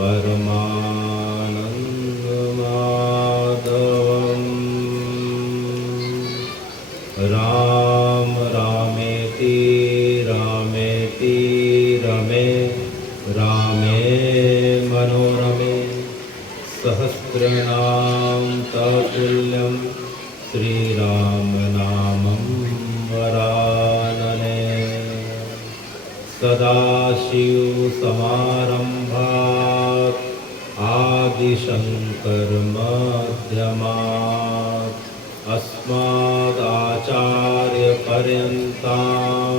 परमानन्दमाधवम् राम रामेति रामेति रमे रामे मनोरमे सहस्रनाम ततुल्यं श्रीराम नामं वरानने सदाशिव समारंभात् आदिशंकर मध्यमात् अस्मदाचार्य पर्यन्तां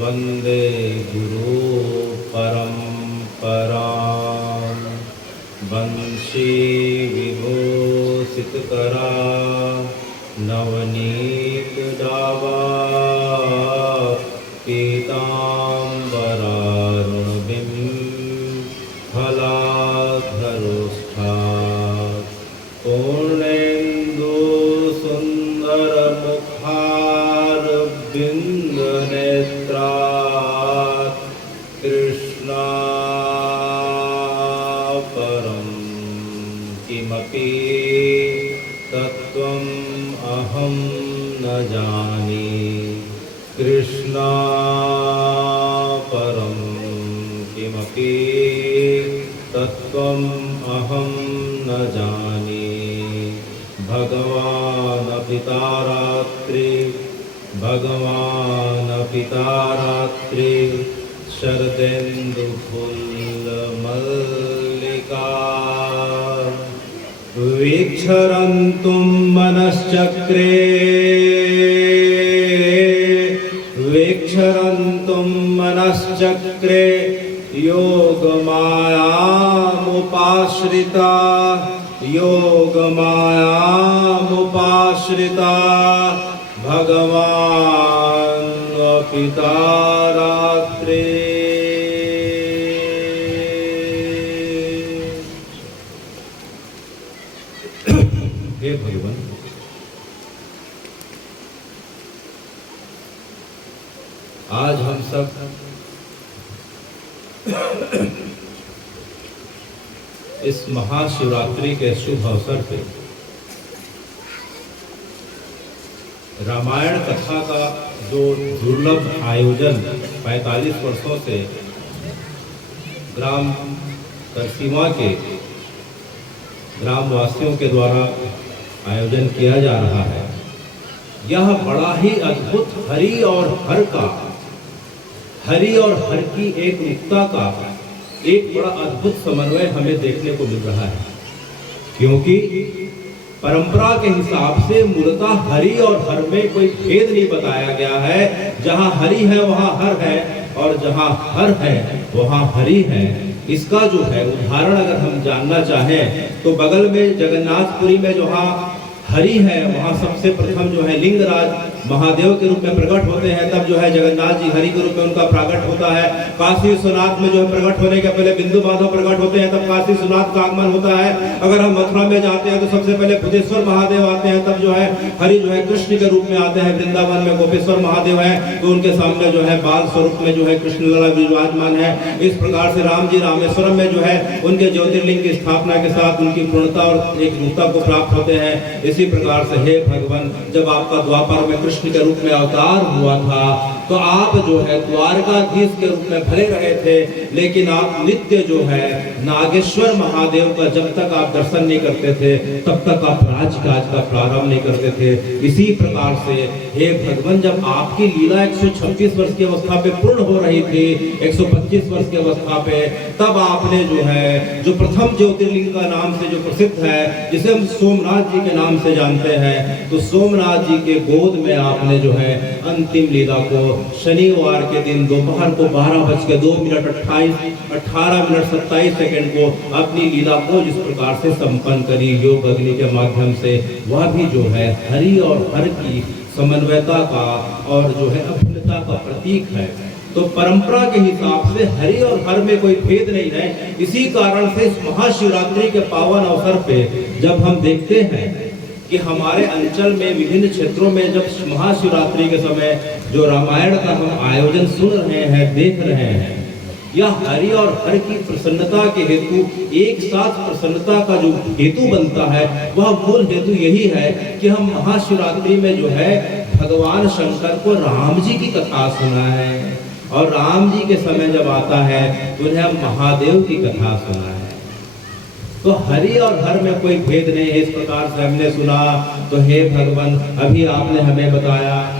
वन्दे गुरु परंपरां वंशी विभूषितकरा नवनीत डावा पीताम्बरारुणबिं फलाधरोष्ठात् पूर्णेन्दु सुन्दरमुखारविन्दनेत्रात् कृष्णापरं किमपि तत्त्वम् अहं न जाने कृष्णापरं किमपि तत्त्वम् अहं न जाने भगवान् पितारात्रि शरदेन्दुफुल्लमल्लिका वीक्षरन्तुं मनश्चक्रे योगमायामुपाश्रिता भगवान् पितारात्रि हे भगवान, आज हम सब इस महाशिवरात्रि के शुभ अवसर पे रामायण कथा का जो दुर्लभ आयोजन 45 वर्षों से ग्राम करसीमा के ग्रामवासियों के द्वारा आयोजन किया जा रहा है, यह बड़ा ही अद्भुत हरि और हर की एक एकता का एक बड़ा अद्भुत समन्वय हमें देखने को मिल रहा है। क्योंकि परंपरा के हिसाब से मूलतः हरि और हर में कोई भेद नहीं बताया गया है। जहाँ हरि है वहाँ हर है, और जहाँ हर है वहाँ हरि है। इसका जो है उदाहरण अगर हम जानना चाहें तो बगल में जगन्नाथपुरी में जहाँ हरि है वहाँ सबसे प्रथम जो है लिंगराज महादेव के रूप में प्रकट होते हैं, तब जो है जगन्नाथ जी हरि के रूप में उनका प्राकट होता है। काशी विश्वनाथ में जो है प्रकट होने के पहले बिंदु माधव प्रकट होते हैं, तब काशी विश्वनाथ का आगमन होता है। अगर हम मथुरा में जाते हैं तो सबसे पहले बुद्धेश्वर महादेव आते हैं, तब जो है हरि जो है कृष्ण के रूप में आते हैं। वृंदावन में गोपेश्वर महादेव है तो उनके सामने जो है बाल स्वरूप में जो है कृष्ण लला विराजमान है। इस प्रकार से राम जी रामेश्वरम में जो है उनके ज्योतिर्लिंग की स्थापना के साथ उनकी पूर्णता और एक रूपता को प्राप्त होते हैं। इसी प्रकार से हे भगवान, जब आपका द्वापर में कृष्ण के रूप में अवतार हुआ था तो आप जो है द्वारकाधीश के रूप में भले रहे थे, लेकिन आप नित्य जो है नागेश्वर महादेव का जब तक आप दर्शन नहीं करते थे तब तक आप राजकाज का प्रारंभ नहीं करते थे। इसी प्रकार से हे भगवान, जब आपकी लीला 126 वर्ष की अवस्था पे पूर्ण हो रही थी, 125 वर्ष की अवस्था पे, तब आपने जो है जो प्रथम ज्योतिर्लिंग का नाम से जो प्रसिद्ध है, जिसे हम सोमनाथ जी के नाम से जानते हैं, तो सोमनाथ जी के गोद में आपने जो है अंतिम लीला को शनिवार के दिन दोपहर को 12:18:27 को अपनी लीला को जिस प्रकार से संपन्न करी योग अग्नि के माध्यम से, वह भी जो है हरि और हर की समन्वयता का और जो है अभिन्नता का प्रतीक है। तो परंपरा के हिसाब से हरि और हर में कोई भेद नहीं है। इसी कारण से इस महाशिवरात्रि के पावन अवसर पे जब हम देखते हैं कि हमारे अंचल में विभिन्न क्षेत्रों में जब महाशिवरात्रि के समय जो रामायण का हम आयोजन सुन रहे हैं, देख रहे हैं, या हरि और हर की प्रसन्नता के हेतु एक साथ प्रसन्नता का जो हेतु बनता है वह मूल हेतु यही है कि हम महाशिवरात्रि में जो है भगवान शंकर को राम जी की कथा सुना है, और राम जी के समय जब आता है तो उन्हें हम महादेव की कथा सुना है। तो हरि और हर में कोई भेद नहीं है, इस प्रकार से हमने सुना। तो हे भगवान, अभी आपने हमें बताया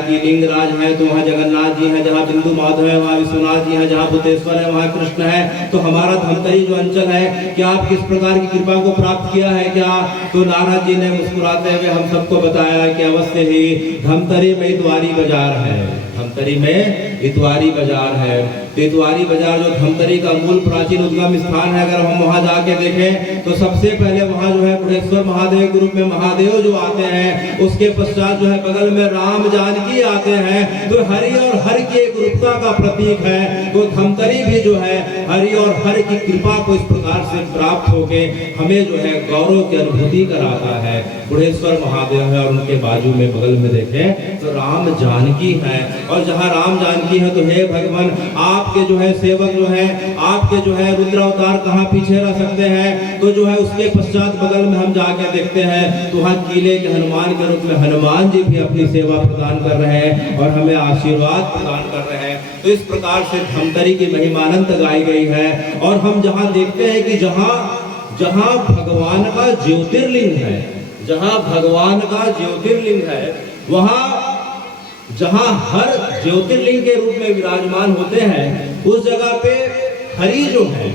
कि लिंगराज है तो वहाँ जगन्नाथ जी है, जहाँ बिंदु माधव है वहाँ विश्वनाथ जी है, जहाँ भूतेश्वर है वहाँ कृष्ण है। तो हमारा धमतरी जो अंचल है, क्या आप किस प्रकार की कृपा को प्राप्त किया है क्या? तो नारद जी ने मुस्कुराते हुए हम सबको बताया कि अवश्य ही धमतरी में इतवारी बाजार है, धमतरी में इतवारी बाजार है। तो इतवारी बाजार जो धमतरी का मूल प्राचीन उद्गम स्थान है, अगर हम वहाँ जाके देखें तो सबसे पहले वहाँ जो है बुढ़ेश्वर महादेव के रूप में महादेव जो आते हैं, उसके पश्चात जो है बगल में राम जानकी आते हैं। तो हरि और हर की एक रूपता का प्रतीक है। तो धमतरी भी जो है हरि और हर की कृपा को इस प्रकार से प्राप्त होके हमें जो है गौरव की अनुभूति कराता है। बुढ़ेश्वर महादेव है और उनके बाजू में बगल में देखें तो राम जानकी है, और जहाँ राम जानकी है तो हे भगवान, आपके जो है सेवक जो है, आपके जो है रुद्रावतार कहाँ पीछे रह सकते हैं? तो जो है उसके पश्चात बगल में हम जाके देखते हैं तो वहाँ किले के हनुमान के रूप में हनुमान जी भी अपनी सेवा प्रदान कर रहे हैं और हमें आशीर्वाद प्रदान कर रहे हैं। तो इस प्रकार से धमतरी की महिमानंत गाई गई है। और हम जहाँ देखते हैं कि जहाँ भगवान का ज्योतिर्लिंग है, जहाँ भगवान का ज्योतिर्लिंग है, वहाँ जहाँ हर ज्योतिर्लिंग के रूप में विराजमान होते हैं, उस जगह पे हरि जो है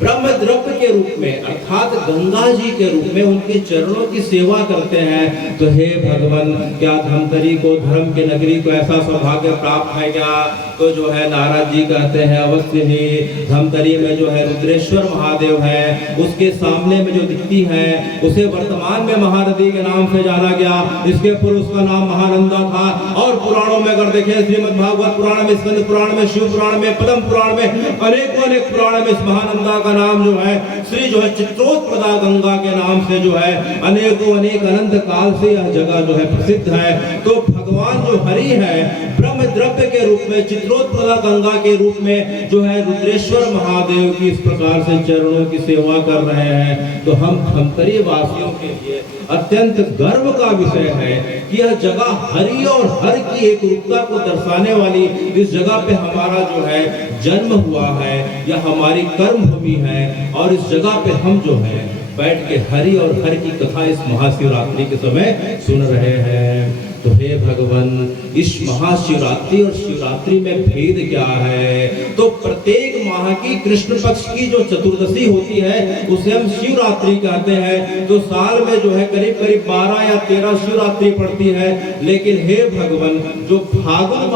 ब्रह्म द्रव्य के रूप में अर्थात गंगा जी के रूप में उनके चरणों की सेवा करते हैं। तो हे भगवान, क्या धमतरी को, धर्म के नगरी को ऐसा सौभाग्य प्राप्त है क्या? तो जो है नारद जी कहते हैं अवश्य ही धमतरी में जो है रुद्रेश्वर महादेव है, उसके सामने में जो दिखती है उसे वर्तमान में महानदी के नाम से जाना गया। इसके पूर्व उसका नाम महानंदा था। और पुराणों में अगर देखें, श्रीमद् भागवत पुराण में, स्कंद पुराण में, शिव पुराण में, पद्म पुराण में, अनेक पुराण में इस महानंदा का नाम जो है श्री जो है चित्रोत्पदा गंगा के नाम से जो है अनेक अनंत काल से यह जगह जो है प्रसिद्ध है। तो भगवान जो हरि है ब्रह्म द्रव्य के रूप में चित्रोत्पदा गंगा के रूप में जो है रुद्रेश्वर महादेव की इस प्रकार से चरणों की सेवा कर रहे हैं। तो हम धमतरी वासियों के लिए अत्यंत गर्व का विषय है कि यह जगह हरि और हर की एक रूपता को दर्शाने वाली इस जगह पे हमारा जो है जन्म हुआ है, या हमारी कर्म भूमि है, और इस जगह पे हम जो है बैठ के हरि और हर की कथा इस महाशिवरात्रि के समय सुन रहे हैं। तो हे भगवान, इस महाशिवरात्रि और शिवरात्रि में भेद क्या है? तो प्रत्येक माह की कृष्ण पक्ष की जो चतुर्दशी होती है उसे हम शिवरात्रि कहते हैं। तो साल में जो है करीब 12 या 13 शिवरात्रि पड़ती है। लेकिन हे भगवान, जो फागुन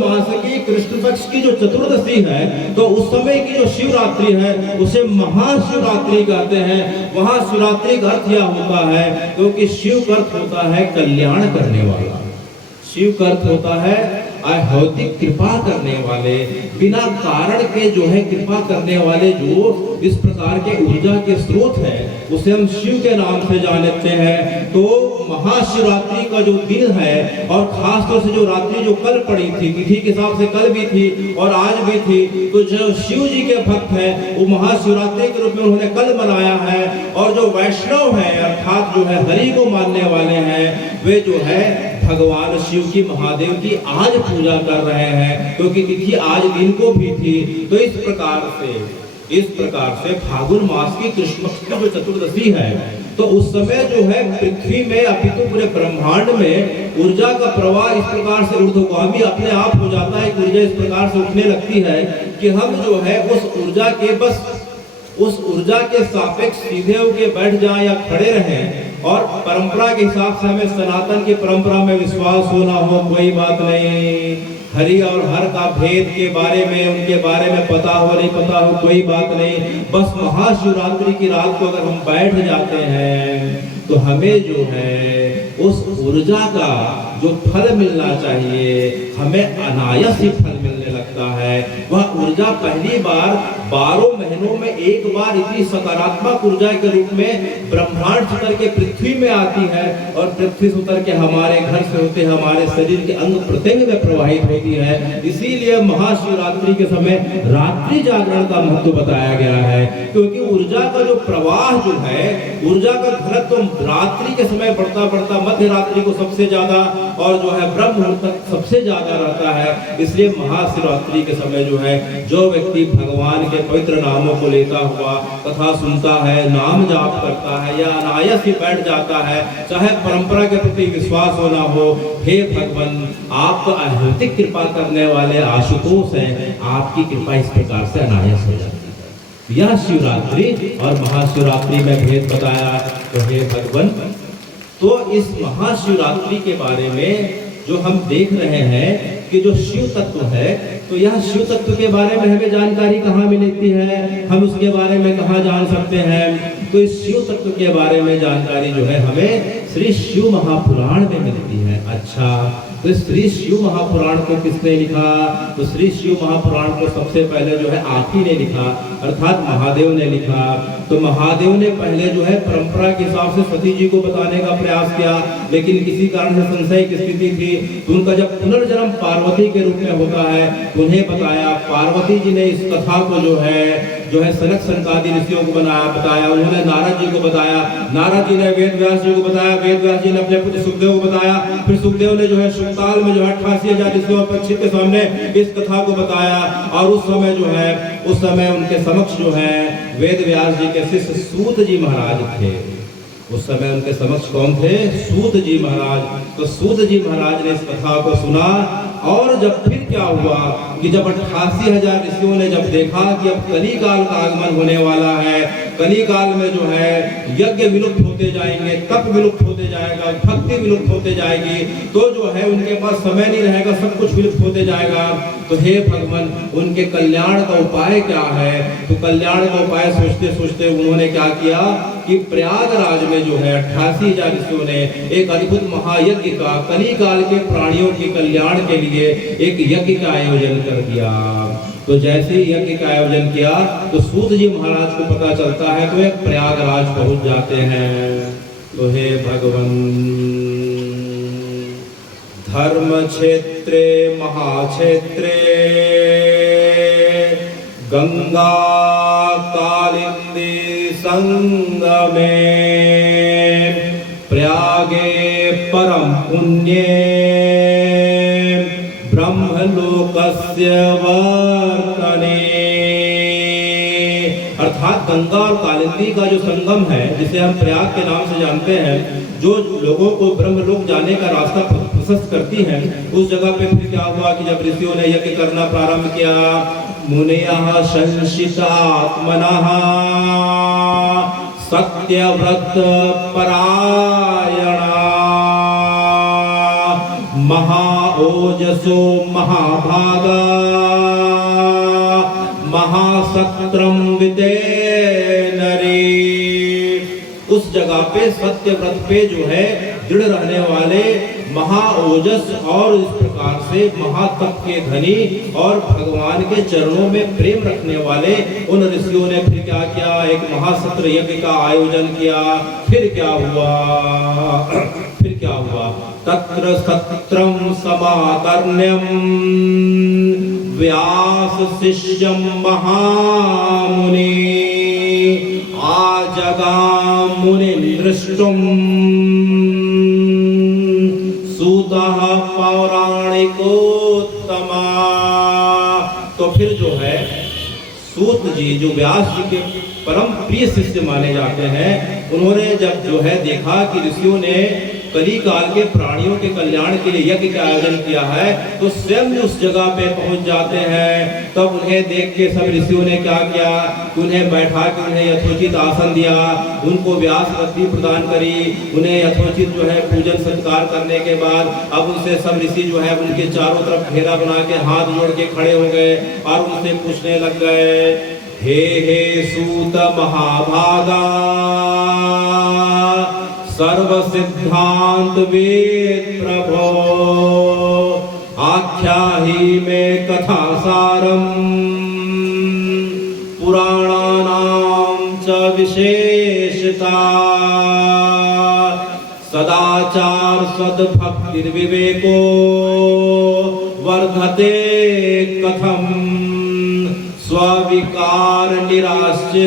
मास की कृष्ण पक्ष की जो चतुर्दशी है, तो उस समय की जो शिवरात्रि है उसे महाशिवरात्रि कहते हैं। वहां शिवरात्रि का अर्थ यह होता है, क्योंकि शिव का अर्थ होता है कल्याण करने वाला, शिव का अर्थ होता है अभौतिक कृपा करने वाले, बिना कारण के जो है कृपा करने वाले, जो इस प्रकार के ऊर्जा के स्रोत है उसे हम शिव के नाम से जानते हैं। तो महाशिवरात्रि का जो दिन है, और खास तौर से जो रात्रि जो कल पड़ी थी, तिथि के हिसाब से कल भी थी और आज भी थी, तो जो शिव जी के भक्त हैं वो महाशिवरात्रि के रूप में उन्होंने कल मनाया है। और जो वैष्णव है अर्थात जो है हरि को मानने वाले हैं, वे जो है भगवान शिव की, महादेव की आज पूजा कर रहे हैं, क्योंकि तिथि आज दिन को भी थी। तो इस प्रकार से फागुन मास की कृष्ण पक्ष की जो चतुर्दशी है, तो उस समय जो है पृथ्वी में अपितु पूरे ब्रह्मांड में ऊर्जा का प्रवाह इस प्रकार से ऊर्ध्वगामी अपने आप हो जाता है। ऊर्जा इस प्रकार से उठने लगती है कि हम जो है उस ऊर्जा के सापेक्ष सीधे होके बैठ जाएं या खड़े रहें, और परंपरा के हिसाब से हमें सनातन की परंपरा में विश्वास हो ना हो कोई बात नहीं, हरि और हर का भेद के बारे में, उनके बारे में पता हो नहीं पता हो कोई बात नहीं, बस महाशिवरात्रि की रात को अगर हम बैठ जाते हैं तो हमें जो है उस ऊर्जा का जो फल मिलना चाहिए हमें अनायास ही फल मिलने लगता है। है, वह ऊर्जा पहली बार 12 महीनों में एक बार इतनी सकारात्मक ऊर्जा के रूप में ब्रह्मांड से उतर के पृथ्वी में आती है और पृथ्वी से उतर के हमारे घर से होते हमारे शरीर के अंग प्रत्यंग में प्रवाहित होती है। इसीलिए महाशिवरात्रि के समय रात्रि जागरण का महत्व बताया गया है, क्योंकि ऊर्जा का जो प्रवाह जो है, ऊर्जा का घनत्व तो रात्रि के समय बढ़ता बढ़ता मध्य रात्रि को सबसे ज्यादा और जो है ब्रह्म मुहूर्त तक सबसे ज्यादा रहता है। इसलिए महाशिवरात्रि के समय जो है जो व्यक्ति भगवान के पवित्र नामों को लेता हुआ कथा सुनता है, नाम जाप करता है या अनायास ही बैठ जाता है, चाहे परंपरा के प्रति विश्वास होना हो, हे भगवान आप तो अद्भुत कृपा करने वाले आशुतोष हैं, आपकी कृपा इस प्रकार से अनायास हो जाती है। यह शिवरात्रि और महाशिवरात्रि में भेद बताया। तो हे भगवान, तो इस महाशिवरात्रि के बारे में जो हम देख रहे हैं कि जो शिव तत्व है, तो यह शिव तत्व के बारे में हमें जानकारी कहाँ मिलती है, हम उसके बारे में कहाँ जान सकते हैं? तो इस शिव तत्व के बारे में जानकारी जो है हमें श्री शिव महापुराण में मिलती है। अच्छा, तो श्री शिव महापुराण को किसने लिखा? तो श्री शिव महापुराण को सबसे पहले जो है आप ही ने लिखा, अर्थात महादेव ने लिखा। तो महादेव ने पहले जो है परंपरा के हिसाब से सती जी को बताने का प्रयास किया, लेकिन किसी कारण से संशय की स्थिति थी, तो उनका जब पुनर्जन्म पार्वती के रूप में होता है, उन्हें बताया। पार्वती जी ने इस कथा को जो है सनक सनकादि ऋषियों को बताया, उन्होंने नारद जी को बताया, नारद जी ने वेद व्यास जी को बताया, वेद व्यास जी ने अपने पुत्र सुखदेव को बताया, फिर सुखदेव ने जो है शुक्ताल में जो है 88,000 ऋषियों और पक्षी के सामने इस कथा को बताया। और उस समय उनके समक्ष जो है वेद व्यास जी के शिष्य सूत जी महाराज थे। उस समय उनके समक्ष कौन थे? सूत जी महाराज। तो सूत जी महाराज ने इस कथा को सुना, और जब फिर क्या हुआ कि जब 88,000 ऋषियों ने जब देखा कि अब कली काल का आगमन होने वाला है, कली काल में जो है यज्ञ विलुप्त होते जाएंगे, तप विलुप्त होते जाएगा, भक्ति विलुप्त होते जाएगी, तो जो है उनके पास समय नहीं रहेगा, सब कुछ विलुप्त होते जाएगा। तो हे भगवान, उनके कल्याण का उपाय क्या है? तो कल्याण का उपाय सोचते सोचते उन्होंने क्या किया कि प्रयागराज में जो है 88,000 ऋषियों ने एक अद्भुत महायज्ञ का, कली काल के प्राणियों के कल्याण के लिए एक यज्ञ का आयोजन कर दिया। तो जैसे ही यज्ञ का आयोजन किया तो सूत जी महाराज को पता चलता है, तो वे प्रयागराज पहुंच जाते हैं। तो हे भगवान, धर्म क्षेत्रे महाक्षेत्रे गंगा कालिंदी संगमे प्रयागे परम पुण्ये ब्रह्मलोकस्य वर्तने। अर्थात गंगा और कालिंदी का जो संगम है, जिसे हम प्रयाग के नाम से जानते हैं, जो लोगों को ब्रह्मलोक जाने का रास्ता प्रशस्त करती है, उस जगह पे फिर क्या हुआ कि जब ऋषियों ने यज्ञ करना प्रारंभ किया, मुनियः संशितात्मनः सत्यव्रत परायणा महाओजसो महाभागा महासत्रम विदेनरे। उस जगह पे सत्यव्रत पे जो है दृढ़ रहने वाले महाओजस और इस प्रकार से महातप के धनी और भगवान के चरणों में प्रेम रखने वाले उन ऋषियों ने फिर क्या किया? एक महासत्र यज्ञ का आयोजन किया। फिर क्या हुआ? तत्र सत्रम समाकर्ण्यम व्यास शिष्यम महामुनि आजगाम मुनि दृष्टुम सूतः पौराणिकोत्तमा। तो फिर जो है सूत जी, जो व्यास जी के परम प्रिय शिष्य माने जाते हैं, उन्होंने जब जो है देखा कि ऋषियों ने कली काल के प्राणियों के कल्याण के लिए यज्ञ का आयोजन किया है, तो स्वयं उस जगह पे पहुंच जाते हैं। तब उन्हें देख के सब ऋषियों ने क्या किया? उन्हें बैठा के उन्हें यथोचित आसन दिया, उनको व्यास गद्दी प्रदान करी, उन्हें यथोचित जो है पूजन सत्कार करने के बाद अब उनसे सब ऋषि जो है उनके चारों तरफ घेरा बना के हाथ जोड़ के खड़े हो गए और उनसे पूछने लग गए, हे सूत महाभागा सर्व सिद्धांत वेद प्रभो आख्या ही में कथा सारम पुराणानां च विशेषता सदाचार सद्भक्तिर्विवेको वर्धते कथम स्विकार निराश्य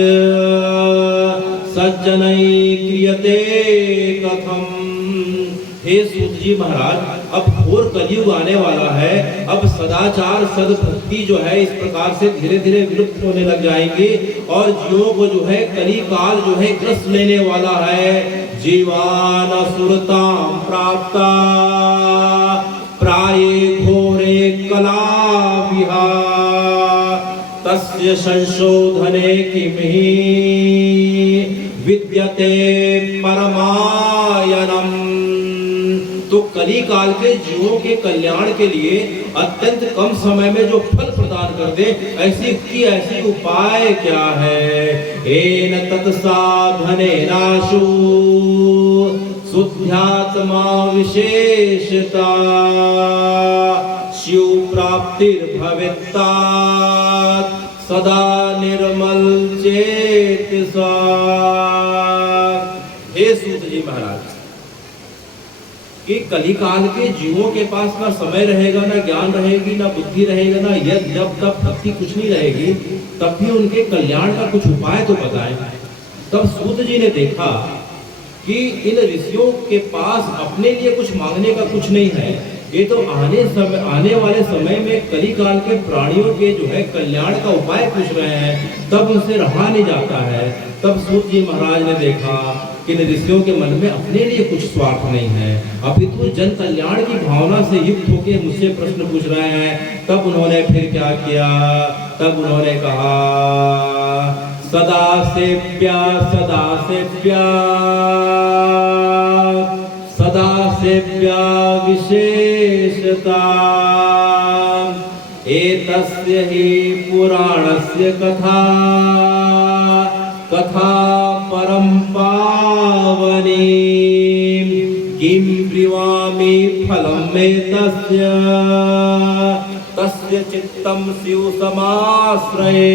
सज्जनै क्रियते कथम। हे सूत जी महाराज, अब घोर कलयुग आने वाला है। अब सदाचार सद्भक्ति जो है इस प्रकार से धीरे धीरे विलुप्त होने लग जाएंगे और जीवों को जो है कली काल जो है ग्रस्त लेने वाला है। जीवान असुरतां प्राप्ता प्राये घोरे कला विहा तस्य संशोधने किमहि विद्यते परमायनम। तो कली काल के जीवों के कल्याण के लिए अत्यंत कम समय में जो फल प्रदान कर दे, ऐसी उपाय क्या है? एन तत्साधने नाशु शुद्ध्यात्मा विशेषता शिव प्राप्तिर्भवेत्ता सदा निर्मल चेतसा। हे सूत जी महाराज, कि कलिकाल के जीवों के पास ना समय रहेगा, ना ज्ञान रहेगी, ना बुद्धि रहेगा, ना यज्ञ जब तब भक्ति कुछ नहीं रहेगी, तब भी उनके कल्याण का कुछ उपाय तो बताएं। तब सूत जी ने देखा कि इन ऋषियों के पास अपने लिए कुछ मांगने का कुछ नहीं है, ये तो आने वाले समय में कलिकाल के प्राणियों के जो है कल्याण का उपाय पूछ रहे हैं, तब उनसे रहा नहीं जाता है। तब सूत जी महाराज ने देखा कि इन ऋषियों के मन में अपने लिए कुछ स्वार्थ नहीं है, अपितु जन कल्याण की भावना से युक्त होकर मुझसे प्रश्न पूछ रहे हैं। तब उन्होंने फिर क्या किया? तब उन्होंने कहा सदा सेव्या सदा सेव्या सदा सेव्या विशेषता एतस्य हि पुराणस्य कथा कथा परम पावनी किं ब्रीवामि फलं मे तस्य चित्तम शिव समाश्रये।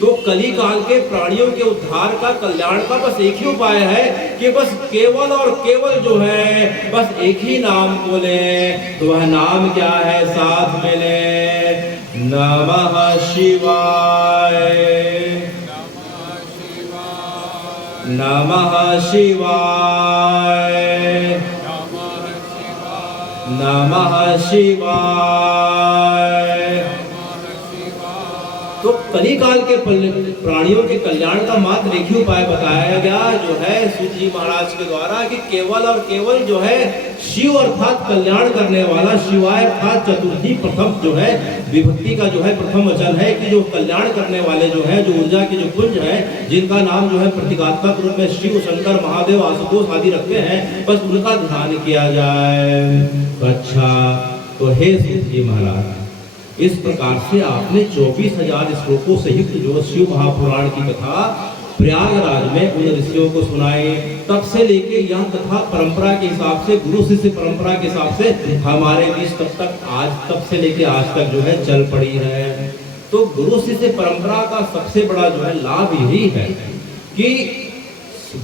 तो कली काल के प्राणियों के उद्धार का कल्याण का बस एक ही उपाय है कि बस केवल और केवल जो है बस एक ही नाम बोले। तो वह नाम क्या है? साथ में ले, नमः शिवाय नमः शिवाय नमः शिवाय। तो कली काल के प्राणियों के कल्याण का मात्र एक ही उपाय बताया गया जो है सूत जी महाराज के द्वारा कि केवल और केवल जो है शिव अर्थात कल्याण करने वाला, शिवाय अर्थात चतुर्थी प्रथम जो है विभक्ति का जो है प्रथम वचन है कि जो कल्याण करने वाले जो है, जो ऊर्जा के जो पुंज है, जिनका नाम जो है प्रतीकात्मक रूप में शिव, शंकर, महादेव, आशुतोष आदि रखते हैं, बस उनका ध्यान किया जाए। अच्छा, तो हे सूत जी महाराज, इस प्रकार से आपने 24,000 श्लोकों से युक्त जो शिव महापुराण की कथा प्रयागराज में उन ऋषियों को सुनाई। तब से लेके यह कथा परंपरा के हिसाब से, गुरु शिष्य परंपरा के हिसाब से हमारे बीच तब से लेके आज तक जो है चल पड़ी है। तो गुरु शिष्य परंपरा का सबसे बड़ा जो है लाभ यही है कि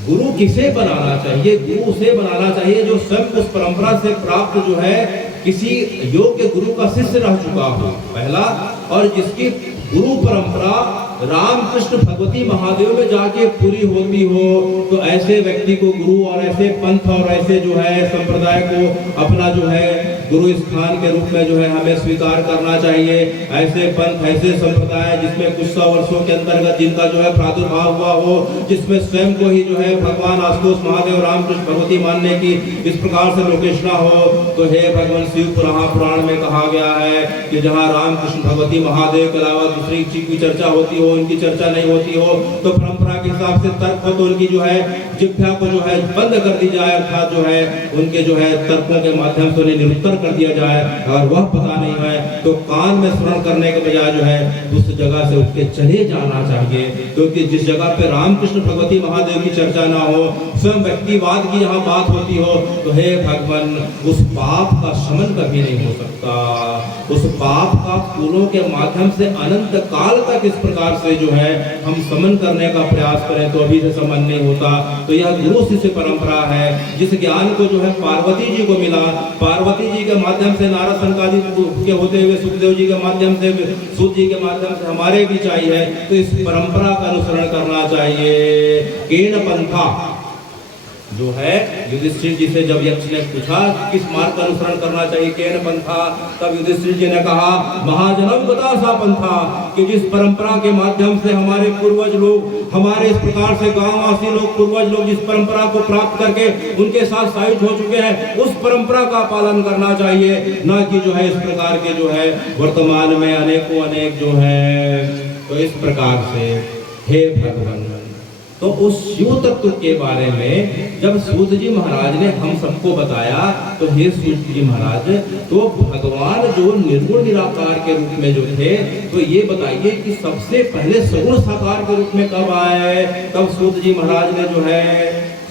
गुरु किसे बनाना चाहिए? गुरु उसे बनाना चाहिए जो स्वयं उस परंपरा से प्राप्त जो है किसी योग्य गुरु का शिष्य रह चुका हो, पहला, और जिसकी गुरु परंपरा राम कृष्ण भगवती महादेव में जाके पूरी होती हो, तो ऐसे व्यक्ति को गुरु और ऐसे पंथ और ऐसे जो है संप्रदाय को अपना जो है गुरु स्थान के रूप में जो है हमें स्वीकार करना चाहिए। ऐसे पंथ, ऐसे संप्रदाय जिसमें कुछ 100 वर्षों के अंतर्गत जिनका जो है प्रादुर्भाव हुआ हो, जिसमें स्वयं को ही जो है भगवान आशुतोष महादेव, रामकृष्ण भगवती मानने की इस प्रकार से लोकेशना हो, तो हे भगवान शिव पुराण में कहा गया है कि जहाँ रामकृष्ण भगवती महादेव के अलावा दूसरी चीज की चर्चा होती हो, उनकी चर्चा नहीं होती हो, तो परंपरा के हिसाब से तर्क हो तो उनकी जो है जिह्वा को जो है बंद कर दी जाए, अर्थात जो है उनके जो है तर्कों के माध्यम से उन्हें निरुत्तर कर दिया जाए। अगर वह पता नहीं है तो कान में स्मरण करने के बजाय जो है उस जगह से उठ के चले जाना चाहिए, क्योंकि जिस जगह पे रामकृष्ण भगवती महादेव की चर्चा ना हो, स्वयं व्यक्तिवाद की यहाँ बात होती हो, तो हे भगवान उस पाप का शमन कभी नहीं हो सकता। उस पाप का फूलों के माध्यम से अनंत काल तक इस प्रकार से जो है हम समन करने का प्रयास करें तो अभी से समन नहीं होता। तो यह गुरु शिष्य परंपरा है, जिस ज्ञान को जो है पार्वती जी को मिला, पार्वती जी के माध्यम से नारद सनकादि के होते हुए सुखदेव जी के माध्यम से, सूत जी के माध्यम से हमारे भी चाहिए, तो इस परंपरा का अनुसरण करना चाहिए। केन पंथा जो है युधिष्ठिर जी से जब यक्ष ने पूछा किस मार्ग का अनुसरण करना चाहिए, केन पंथा, तब युधिष्ठिर जी ने कहा महाजनम गता सा पंथा, कि जिस परंपरा के माध्यम से हमारे पूर्वज लोग, हमारे इस प्रकार से गांववासी लोग, पूर्वज लोग जिस परंपरा को प्राप्त करके उनके साथ सायुज हो चुके हैं, उस परंपरा का पालन करना चाहिए, न कि जो है इस प्रकार के जो है वर्तमान में अनेकों अनेक जो है। तो इस प्रकार से हे भगवान, तो उस शिव तत्व के बारे में जब सूत जी महाराज ने हम सबको बताया, तो हे सूत जी महाराज, तो भगवान जो निर्गुण निराकार के रूप में जो थे, तो ये बताइए कि सबसे पहले सगुण साकार के रूप में कब आए। तब सूत जी महाराज ने जो है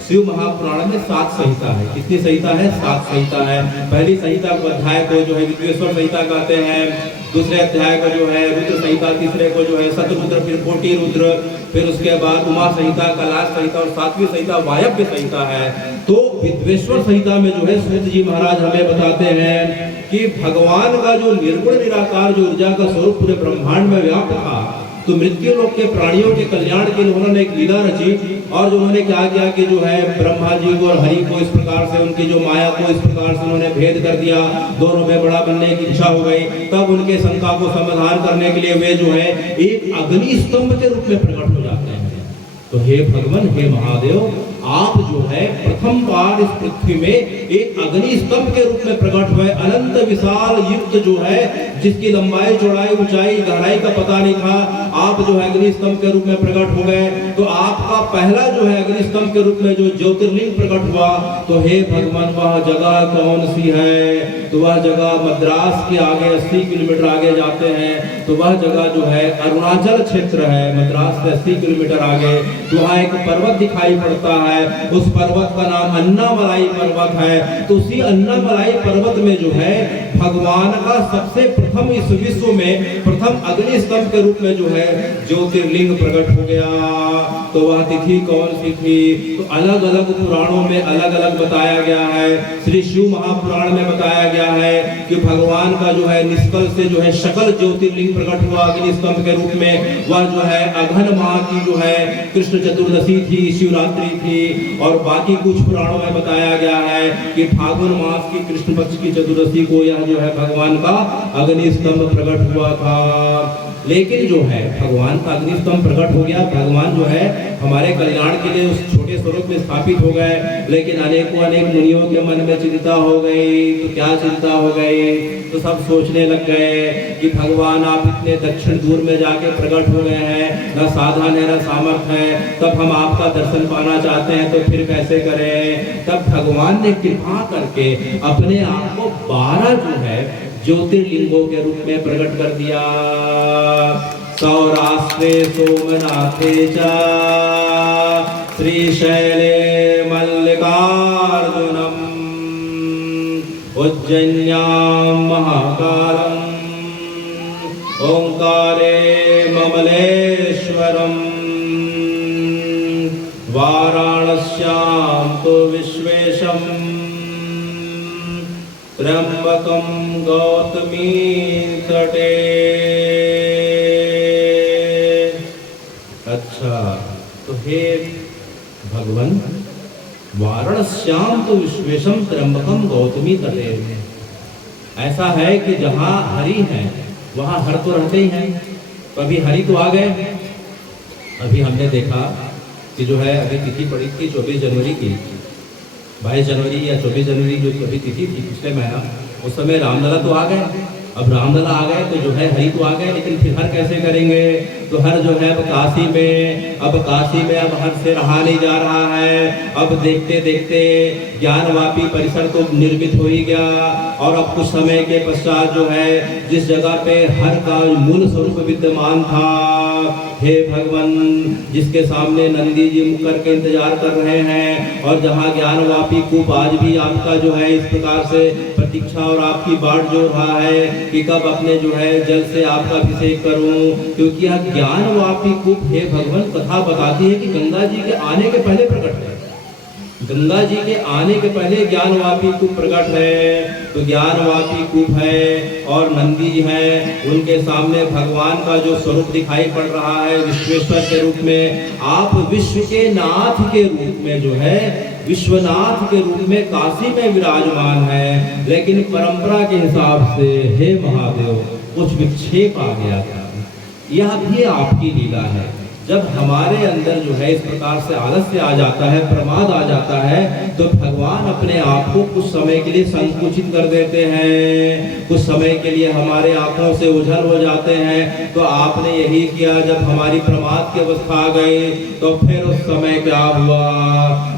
शिव महापुराण में 7 संहिता है। कितनी संहिता है? 7 संहिता है। पहली संहिता को अध्याय को जो है विद्वेश्वर संहिता कहते हैं, दूसरे अध्याय को जो है रुद्र संहिता, तीसरे को जो है शतरुद्र, फिर कोटि रुद्र, फिर उसके बाद उमा संहिता, कैलाश संहिता, और 7वीं संहिता वायव्य संहिता है। तो विद्वेश्वर संहिता में जो है सूत जी महाराज हमें बताते हैं कि भगवान का जो निर्गुण निराकार जो ऊर्जा का स्वरूप पूरे ब्रह्मांड में व्याप्त था, तो मृत्यु लोक के प्राणियों के कल्याण के लिए उन्होंने एक लीला रची, और जो उन्होंने क्या किया कि जो है ब्रह्मा जी को और हरि को इस प्रकार से, उनकी जो माया को इस प्रकार से उन्होंने भेद कर दिया, दोनों में बड़ा बनने की इच्छा हो गई। तब उनके शंका को समाधान करने के लिए वे जो है एक अग्नि स्तंभ के रूप में प्रकट हो जाते हैं। तो हे भगवान, हे महादेव, आप जो है प्रथम बार इस पृथ्वी में एक अग्नि स्तंभ के रूप में प्रकट हुए, अनंत विशाल युक्त जो है, जिसकी लंबाई, चौड़ाई, ऊंचाई, गहराई का पता नहीं था, आप जो है अग्नि स्तंभ के रूप में प्रकट हो गए। तो आपका पहला जो है अग्नि स्तंभ के रूप में जो ज्योतिर्लिंग प्रकट हुआ, तो हे भगवान वह जगह कौन सी है? तो वह जगह मद्रास के आगे 80 किलोमीटर आगे जाते हैं, तो वह जगह जो है अरुणाचल क्षेत्र है, मद्रास से 80 किलोमीटर आगे। तो वहाँ एक पर्वत दिखाई पड़ता है, उस पर्वत का नाम अन्नामलाई पर्वत है। तो उसी अन्नामलाई पर्वत में जो है भगवान का सबसे प्रथम इस विश्व में प्रथम अग्नि स्तंभ के रूप में जो है ज्योतिर्लिंग प्रकट हो गया। तो वह तिथि कौन सी थी? तो अलग अलग पुराणों में अलग अलग बताया गया है। श्री शिव महापुराण में बताया गया है कि भगवान का जो है निष्कल से जो है सकल ज्योतिर्लिंग प्रकट हुआ अग्नि स्तंभ के रूप में। वह जो है अघन माह की जो है कृष्ण चतुर्दशी थी, शिवरात्रि थी। और बाकी कुछ पुराणों में बताया गया है कि फागुन मास की कृष्ण पक्ष की चतुर्दशी को यह जो है भगवान का अग्नि स्तंभ प्रकट हुआ था। लेकिन जो है भगवान का अग्नि स्तंभ प्रकट हो गया, भगवान जो है हमारे कल्याण के लिए उस छोटे स्वरूप में स्थापित हो गए। लेकिन अनेकों अनेक मुनियों के मन में चिंता हो गई। तो क्या चिंता हो गई? तो सब सोचने लग गए कि भगवान आप इतने दक्षिण दूर में जाके प्रकट हो गए हैं, न साधन है न सामर्थ्य है, तब हम आपका दर्शन पाना चाहते हैं तो फिर कैसे करें? तब भगवान ने कृपा करके अपने आप को 12 जो है ज्योतिर्लिंगों के रूप में प्रकट कर दिया। सौराष्ट्रे सोमनाथे च श्रीशैले मल्लिकार्जुनम उज्जैन्यां महाकालम ओंकारे ममलेश्वरम वाराणस्यां तो विश्वेशम त्र्यंबकं गौतमी तटे। अच्छा, तो हे भगवान, वाराणस्याम तो विश्वेशम त्र्यंबकम गौतमी तटे। ऐसा है कि जहाँ हरि हैं वहाँ हर तो रहते ही हैं। तो अभी हरि तो आ गए। अभी हमने देखा कि जो है अभी तिथि पड़ी थी 24 जनवरी की, 22 जनवरी या 24 जनवरी जो अभी तिथि थी पिछले महीना, उस समय रामलला तो आ गए। अब रामलला आ गए तो जो है हरि तो आ गए, लेकिन फिर हर कैसे करेंगे? तो हर जो है अब काशी में अब हर से रहा नहीं जा रहा है। अब देखते देखते ज्ञानवापी परिसर तो निर्मित हो ही गया, और अब कुछ समय के पश्चात जो है जिस जगह पे हर का मूल स्वरूप विद्यमान था, हे भगवान, जिसके सामने नंदी जी मुख करके इंतजार कर रहे हैं, और जहाँ ज्ञानवापी कूप आज भी आपका जो है इस प्रकार से प्रतीक्षा और आपकी बाट जो रहा है कि कब अपने जो है जल से आपका अभिषेक करूं, क्योंकि यह ज्ञानवापी कूप, हे भगवान, कथा बताती है कि गंगा जी के आने के पहले प्रकट है। गंगा जी के आने के पहले ज्ञानवापी कूप प्रकट है। तो ज्ञानवापी कूप है और नंदी जी है, उनके सामने भगवान का जो स्वरूप दिखाई पड़ रहा है विश्वेश्वर के रूप में। आप विश्व के नाथ के रूप में जो है विश्वनाथ के रूप में काशी में विराजमान है, लेकिन परंपरा के हिसाब से, हे महादेव, कुछ विक्षेप आ गया था। यह भी आपकी लीला है। जब हमारे अंदर जो है इस प्रकार से आलस्य आ जाता है, प्रमाद आ जाता है, तो भगवान अपने आप को कुछ समय के लिए संकुचित कर देते हैं, कुछ समय के लिए हमारे आंखों से ओझल हो जाते हैं। तो आपने यही किया, जब हमारी प्रमाद की अवस्था आ गई तो फिर उस समय क्या हुआ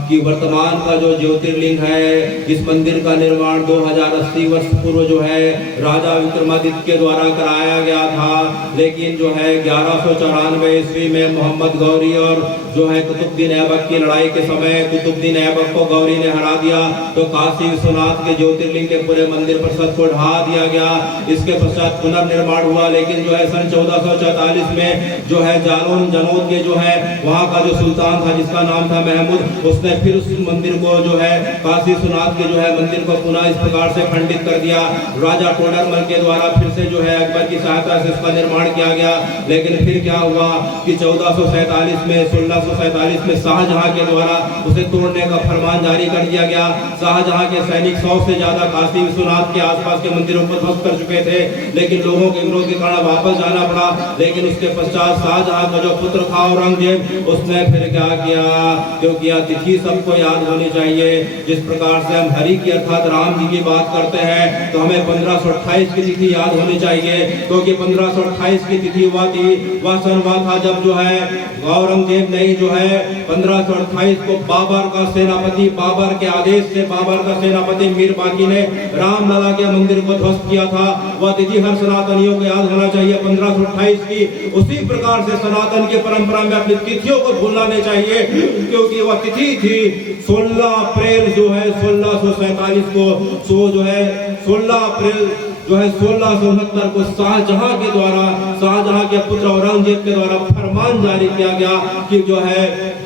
कि वर्तमान का जो ज्योतिर्लिंग है, इस मंदिर का निर्माण 2080 वर्ष पूर्व जो है राजा विक्रमादित्य के द्वारा कराया गया था, लेकिन जो है 1194 ईस्वी में मोहम्मद गौरी और जो है कुतुबुद्दीन ऐबक की लड़ाई के समय कुतुबुद्दीन ऐबक को गौरी ने हरा दिया, तो काशी विश्वनाथ के ज्योतिर्लिंग के पूरे मंदिर परिसर को ढा दिया गया। इसके पश्चात पुनर्निर्माण हुआ, लेकिन जो है सन 1444 में जो है जालौन जनोद के जो है वहाँ का जो सुल्तान था जिसका नाम था महमूद, उसने फिर उस मंदिर को जो है काशी विश्वनाथ के जो है मंदिर को पुनः इस प्रकार से खंडित कर दिया। राजा टोडरमल के द्वारा फिर से जो है अकबर की सहायता से इसका निर्माण किया गया, लेकिन फिर क्या हुआ कि 1447 में 1647 में शाहजहां के द्वारा उसे तोड़ने का फरमान जारी कर दिया गया। शाहजहां के सैनिक 100 से ज्यादा काशी विश्वनाथ के आसपास के मंदिरों को ध्वस्त कर चुके थे, लेकिन लोगों के विरोध के कारण वापस जाना पड़ा। लेकिन उसके पश्चात शाहजहां का जो पुत्र था औरंगजेब, उसने फिर क्या किया, क्योंकि यह तिथि सबको याद होनी चाहिए। जिस प्रकार से हम हरि की अर्थात राम जी की बात करते हैं तो हमें 1528 की तिथि याद होनी चाहिए, क्योंकि 1528 की तिथि हुआ थी, वह सन हुआ था जब जो है औरंगजेब ने जो है 1528 को बाबर का सेनापति, बाबर के आदेश से बाबर का सेनापति मीर बाकी ने रामलला के मंदिर को ध्वस्त किया था। वह तिथि हर सनातनियों को याद होना चाहिए 1528 की। उसी प्रकार से सनातन की परंपरा में अपनी तिथियों को भूलना नहीं चाहिए, क्योंकि वह तिथि थी 16 अप्रैल जो है 1647 को, सो जो है 16 अप्रैल जो है 1669 को शाहजहां के द्वारा, शाहजहां के पुत्र औरंगजेब के द्वारा फरमान जारी किया गया कि जो है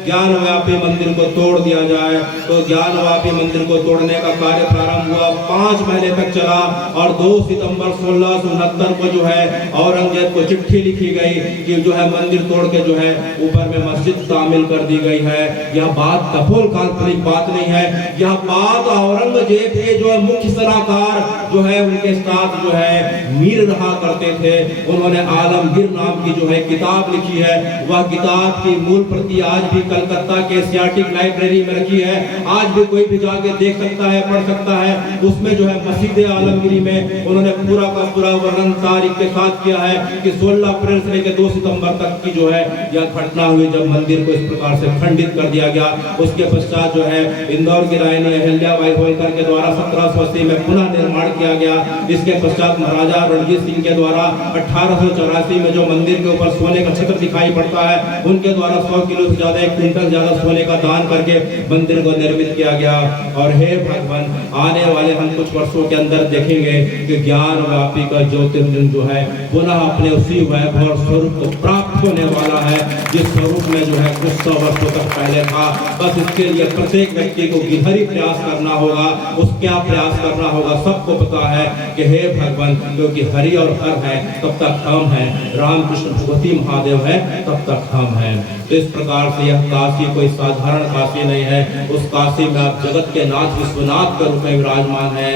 ज्ञानवापी मंदिर को तोड़ दिया जाए। तो ज्ञानवापी मंदिर को तोड़ने का कार्य प्रारंभ हुआ, 5 महीने तक चला, और 2 सितंबर 1669 को जो है औरंगजेब को चिट्ठी लिखी गई कि जो है मंदिर तोड़ के जो है ऊपर में मस्जिद शामिल कर दी गई है। यह बात कपोल काल्पनिक बात नहीं है, यह बात औरंगजेब के जो है मुख्य सलाहकार जो है उनके साथ जो है मीर रहा करते थे, उन्होंने आलमगीर नाम की जो है किताब लिखी है। वह किताब की मूल प्रति आज भी कलकत्ता के एशियाटिक लाइब्रेरी में रखी है, आज भी कोई भी जाके देख सकता है, पढ़ सकता है। उसमें जो है मस्जिद आलमगीरी में उन्होंने पूरा का पूरा वर्णन तारीख के साथ किया है कि 16 अप्रैल से लेकर 2 सितंबर तक की जो है यह घटना हुई जब मंदिर को इस प्रकार से खंडित कर दिया गया। उसके पश्चात जो है इंदौर की रानी अहिल्याबाई होलकर के द्वारा 1780 में पुनः निर्माण किया गया। इसके पश्चात महाराजा रणजीत सिंह के द्वारा 1884 में जो मंदिर के ऊपर सोने का छत्र दिखाई पड़ता है, उनके द्वारा 100 किलो से ज्यादा, 1 क्विंटल ज्यादा सोने का दान करके मंदिर को निर्मित किया गया। और हे भगवान, आने वाले हम कुछ वर्षों के अंदर देखेंगे कि ज्ञानवापी का ज्योतिर्लिंग जो है पुनः अपने उसी वैभव स्वरूप को प्राप्त होने वाला है, जिस स्वरूप में जो है कुछ 100 वर्षों तक पहले था। बस इसके लिए प्रत्येक व्यक्ति को गिरहरी प्रयास करना होगा। उस क्या प्रयास करना होगा सबको पता है कि हे भगवान, क्योंकि हरि और हर है तब तक हम हैं, रामकृष्ण भगवती महादेव है तब तक हम हैं। तो इस प्रकार से यह काशी कोई साधारण काशी नहीं है, उस काशी में आप जगत के नाथ विश्वनाथ के रूप में विराजमान है।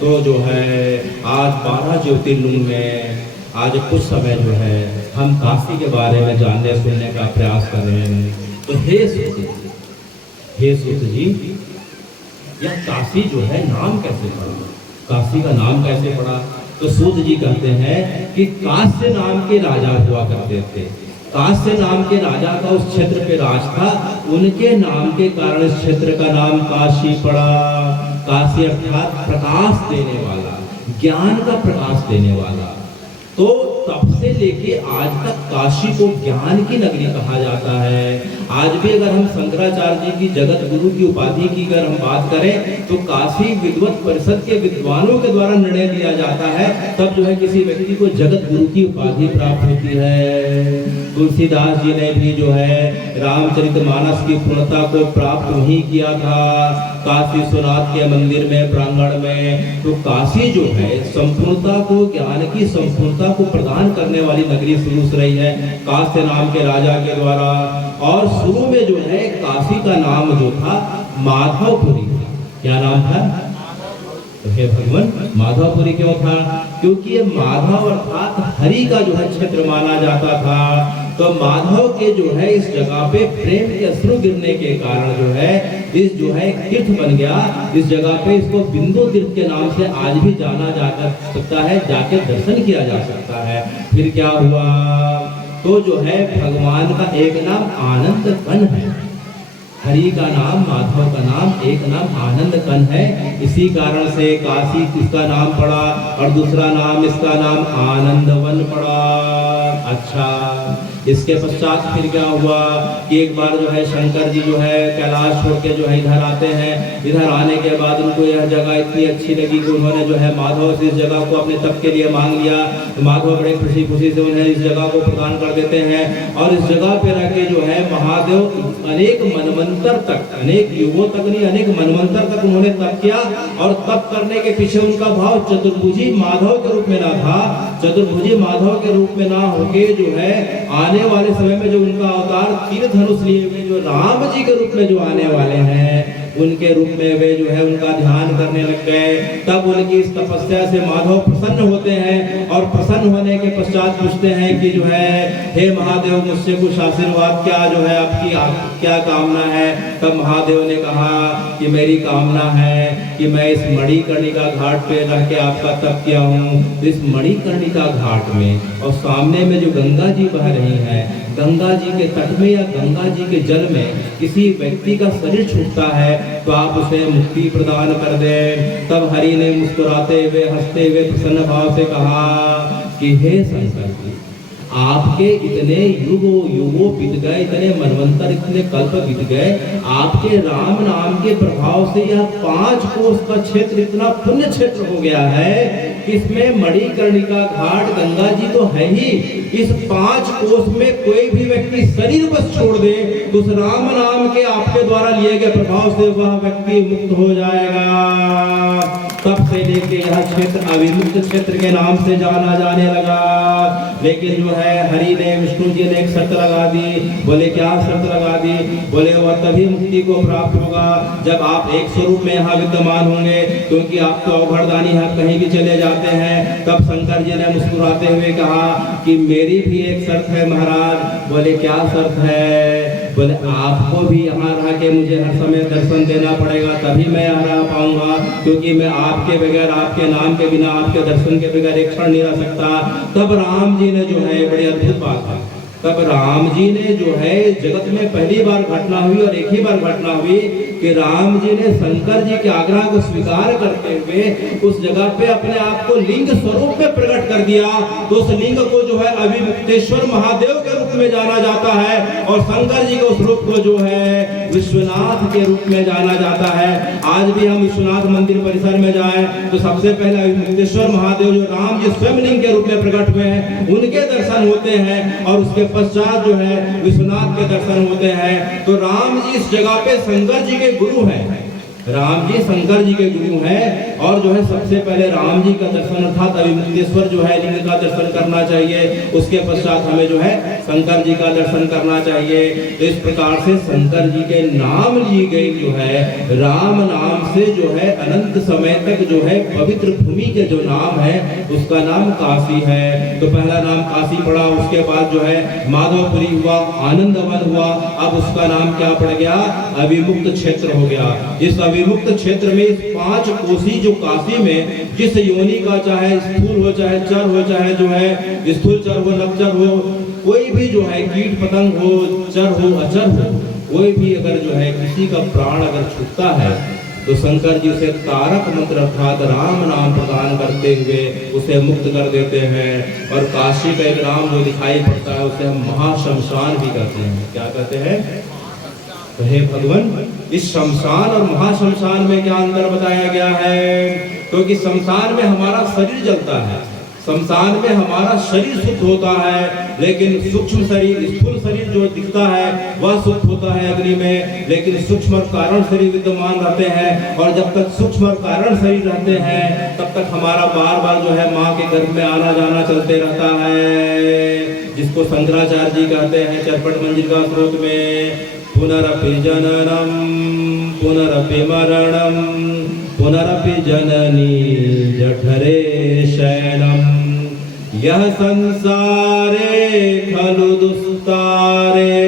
तो जो है आज 12 ज्योतिर्लिंग में आज कुछ समय जो है हम काशी के बारे में जानने सुनने का प्रयास कर रहे हैं। तो हे सूत जी, यह काशी जो है नाम कैसे पड़ा, काशी का नाम कैसे पड़ा? तो सूत जी कहते हैं कि कास्य नाम के राजा हुआ करते थे। कास्य नाम के राजा का उस क्षेत्र पे राज था, उनके नाम के कारण इस क्षेत्र का नाम काशी पड़ा। काशी अर्थात प्रकाश देने वाला, ज्ञान का प्रकाश देने वाला। तो तब से लेके आज तक काशी को ज्ञान की नगरी कहा जाता है। आज भी अगर हम शंकराचार्य जी की जगत गुरु की उपाधि की अगर हम बात करें तो काशी विद्वत परिषद के विद्वानों के द्वारा निर्णय लिया जाता है, तब जो है किसी व्यक्ति को जगत गुरु की उपाधि प्राप्त होती है। तुलसीदास जी ने भी जो है रामचरितमानस की पूर्णता को प्राप्त नहीं किया था काशी विश्वनाथ के मंदिर में, प्रांगण में। तो काशी जो है संपूर्णता को, ज्ञान की संपूर्णता को प्रदान करने वाली नगरी शुरू से रही है कास्य नाम के राजा के द्वारा। और शुरू में जो है काशी का नाम जो था माधवपुरी था। क्या नाम था? तो हे भगवान, माधवपुरी क्यों था? क्योंकि ये माधव अर्थात हरि का जो है क्षेत्र माना जाता था। तो माधव के जो है इस जगह पे प्रेम के अश्रु गिरने के कारण जो है इस जो है तीर्थ बन गया। इस जगह पे इसको बिंदु तीर्थ के नाम से आज भी जाना जा सकता है, जाके दर्शन किया जा सकता है। फिर क्या हुआ? तो जो है भगवान का एक नाम आनंद कन है, हरि का नाम, माधव का नाम, एक नाम आनंद कन है। इसी कारण से काशी किसका नाम पड़ा और दूसरा नाम इसका नाम आनंदवन पड़ा। अच्छा, इसके पश्चात फिर क्या हुआ कि एक बार जो है शंकर जी जो है कैलाश छोड़ के जो है इधर आते हैं। इधर आने के बाद उनको यह जगह इतनी अच्छी लगी कि उन्होंने जो है माधव से इस जगह को अपने तप के लिए मांग लिया। तो माधव बड़े खुशी खुशी से उन्हें इस जगह को प्रदान कर देते हैं। और इस जगह पे रह के जो है महादेव अनेक मनवंतर तक, अनेक युगों तक नहीं, अनेक मनवंतर तक उन्होंने तप किया। और तप करने के पीछे उनका भाव चतुर्भुजी माधव के रूप में ना था, चतुर्भुजी माधव के रूप में ना होके जो है आने वाले समय में जो उनका अवतार तीर धनुष लिए हुए जो राम जी के रूप में जो आने वाले हैं, उनके रूप में वे जो है उनका ध्यान करने लग गए। तब उनकी इस तपस्या से माधव प्रसन्न होते हैं और प्रसन्न होने के पश्चात पूछते हैं कि जो है हे महादेव, मुझसे कुछ आशीर्वाद, क्या जो है आपकी क्या कामना है? तब महादेव ने कहा कि मेरी कामना है कि मैं इस मणिकर्णिका घाट पे रह के आपका तप किया हूँ। इस मणिकर्णिका घाट में और सामने में जो गंगा जी बह रही है, गंगा जी के तट में या गंगा जी के जल में किसी व्यक्ति का शरीर छूटता है तो आप उसे मुक्ति प्रदान कर दें। तब हरि ने मुस्कुराते हुए, हंसते हुए, प्रसन्न भाव से कहा कि हे शंकर जी, आपके इतने युगों बीत गए, इतने मनवंतर, इतने कल्प बीत गए, आपके राम नाम के प्रभाव से यह 5 कोस का क्षेत्र इतना पुण्य क्षेत्र हो गया है। इसमें मणिकर्णिका घाट, गंगा जी तो है ही, इस 5 कोस में कोई भी व्यक्ति शरीर बस छोड़ दे तो उस राम नाम के आपके द्वारा लिए गए प्रभाव से वह व्यक्ति मुक्त हो जाएगा। तब से लेके यह क्षेत्र अविमुक्त क्षेत्र के नाम से जाना जाने लगा। लेकिन जो है हरि ने, विष्णु जी ने एक शर्त लगा दी। बोले क्या शर्त लगा दी? बोले वह तभी मुक्ति को प्राप्त होगा जब आप एक स्वरूप में यहाँ विद्यमान होंगे, क्योंकि आप तो अवघड़दानी है, कहीं भी चले जाते हैं। तब शंकर जी ने मुस्कुराते हुए कहा कि मेरी भी एक शर्त है महाराज। बोले क्या शर्त है? बोले आपको भी यहाँ रह के मुझे हर समय दर्शन देना पड़ेगा, तभी मैं यहाँ रह पाऊंगा, क्योंकि मैं आपके बगैर, आपके नाम के बिना, आपके दर्शन के बगैर एक क्षण नहीं रह सकता। तब राम जी ने जो है, बड़ी अद्भुत बात है, तब राम जी ने जो है जगत में पहली बार घटना हुई और एक ही बार घटना हुई कि राम जी ने शंकर जी के आग्रह को स्वीकार करते हुए उस जगह पे अपने आप को लिंग स्वरूप में प्रकट कर दिया। तो उस लिंग को जो है अभिमुक्तेश्वर महादेव के रूप में जाना जाता है और शंकर जी के उस रूप को जो है विश्वनाथ के रूप में जाना जाता है। आज भी हम विश्वनाथ मंदिर परिसर में जाएं तो सबसे पहले अभिमुक्तेश्वर महादेव जो राम जी स्वयं लिंग के रूप में प्रकट हुए हैं, उनके दर्शन होते हैं और उसके पश्चात जो है विश्वनाथ के दर्शन होते हैं। तो राम जी इस जगह पे शंकर जी के गुरु हैं, राम जी शंकर जी के गुरु हैं। और जो है सबसे पहले राम जी का दर्शन अर्थात अभिमुक्तेश्वर जो है लिंग का दर्शन करना चाहिए, उसके पश्चात हमें जो है शंकर जी का दर्शन करना चाहिए। तो इस प्रकार से शंकर जी के नाम ली गई जो है, राम नाम से जो है अनंत समय तक जो है पवित्र भूमि के जो नाम है उसका नाम काशी है। तो पहला नाम काशी पड़ा, उसके बाद जो है माधवपुरी हुआ, आनंदवन हुआ, अब उसका नाम क्या पड़ गया? अविमुक्त क्षेत्र हो गया। इस विमुक्त क्षेत्र में इस 5 कोसी जो काशी में जिस योनि का चाहे स्थूल हो चाहे चर हो चाहे जो है स्थूल चर हो नक्चर हो कोई भी जो है कीट पतंग हो चर हो अचर हो कोई भी अगर जो है किसी का प्राण अगर छूटता है तो शंकर जी उसे तारक मंत्र अर्थात राम नाम प्रदान करते हुए उसे मुक्त कर देते हैं। और काशी का एक नाम जो दिखाई पड़ता है उसे हम महाशमशान भी कहते हैं। क्या कहते हैं? तो हे भगवान, इस शमशान और महाशमशान में क्या अंतर बताया गया है? क्योंकि शमशान में हमारा शरीर जलता है, शमशान में हमारा शरीर शुद्ध होता है, लेकिन सूक्ष्म शरीर स्थूल शरीर जो दिखता है वह शुद्ध होता है अग्नि में, लेकिन सूक्ष्म और कारण शरीर विद्यमान रहते हैं। और जब तक सूक्ष्म और कारण शरीर रहते हैं तब तक हमारा बार बार जो है माँ के गर्भ में आना जाना चलते रहता है, जिसको शंकराचार्य जी कहते हैं चरपट मंजिल का स्रोत में, पुनरपि जननम पुनरपि मरणम पुनरपि जननी जठरे शयनम यह संसारे खलु दुस्तारे